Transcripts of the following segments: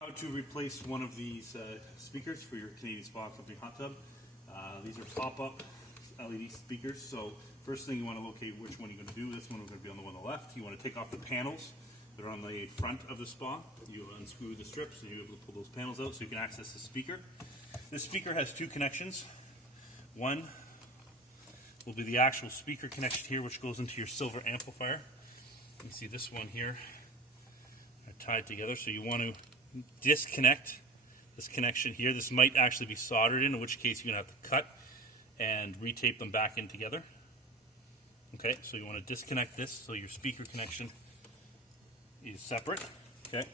How to replace one of these speakers for your Canadian Spa Company hot tub. These are top-up LED speakers. So first thing, you want to locate which one you're going to do. This one is going to be on the one on the left. You want to take off the panels that are on the front of the spa. You unscrew the strips and you're able to pull those panels out so you can access the speaker. This speaker has two connections. One will be the actual speaker connection here, which goes into your silver amplifier. You see this one here are tied together, so you want to disconnect this connection here. This might actually be soldered in which case you're going to have to cut and retape them back in together. Okay, so you want to disconnect this so your speaker connection is separate. Okay,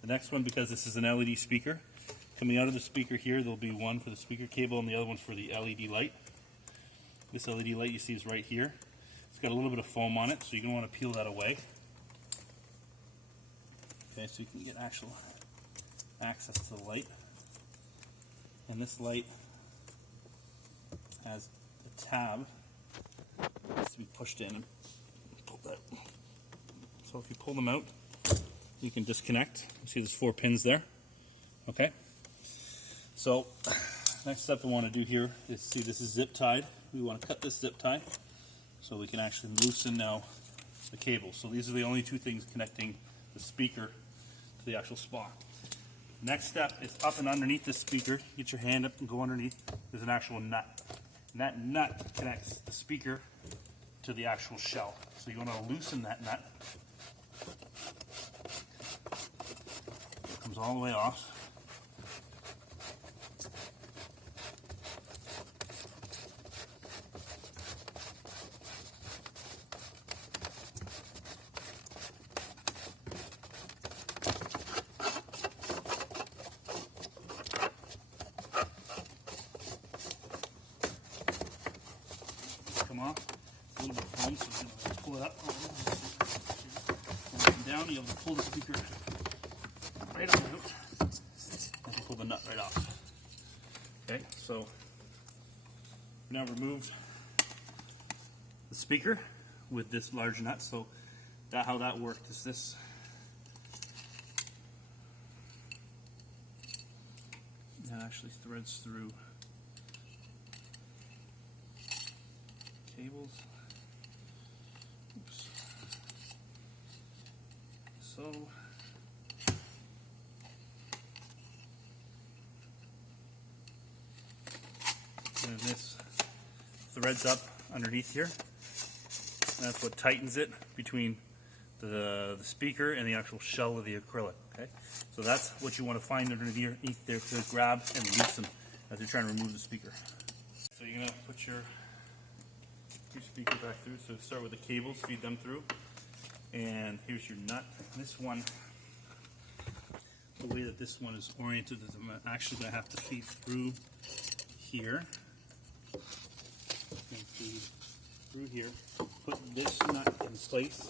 the next one, because this is an LED speaker, coming out of the speaker here, there'll be one for the speaker cable and the other one for the LED light. This LED light you see is right here. It's got a little bit of foam on it, so you're going to want to peel that away. Okay, so you can get actual access to the light. And this light has a tab that needs to be pushed in and pulled out. So if you pull them out, you can disconnect. You see there's 4 pins there. Okay. So next step we want to do here is, see, this is zip tied. We want to cut this zip tie so we can actually loosen now the cable. So these are the only two things connecting the speaker to the actual spa. Next step is up and underneath the speaker. Get your hand up and go underneath. There's an actual nut. And that nut connects the speaker to the actual shell. So you want to loosen that nut. It comes all the way off. Come off. It's a little bit foam, so you're going to pull it up. Pull it down, you'll be able to pull the speaker right on out and pull the nut right off. Okay, so we now removed the speaker with this large nut. So how that worked is this. That actually threads through cables. Oops. So and this threads up underneath here. And that's what tightens it between the speaker and the actual shell of the acrylic. Okay, so that's what you want to find underneath there to grab and loosen as you're trying to remove the speaker. So you're gonna put your speaker back through. So start with the cables, feed them through, and here's your nut. This one, the way that this one is oriented is I'm actually going to have to feed through here, and feed through here, put this nut in place,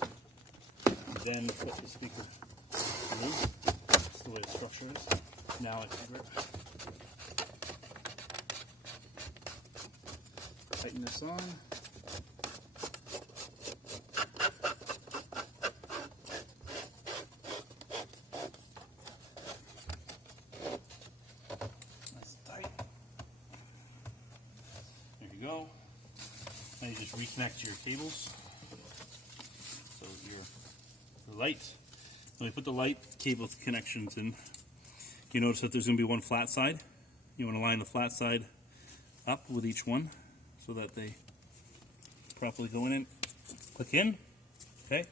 then put the speaker through. That's the way the structure is. Now I can grip. Tighten this on. Go. Now you just reconnect your cables. So your light, when we put the light cable connections in, you notice that there's going to be one flat side. You want to line the flat side up with each one so that they properly go in and click in. Okay,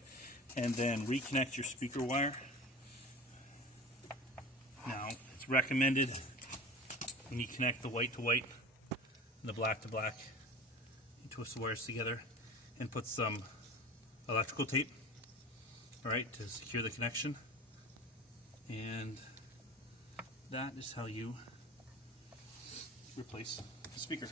and then reconnect your speaker wire. Now it's recommended when you connect the white to white, the black to black, you twist the wires together and put some electrical tape, all right, to secure the connection. And that is how you replace the speaker.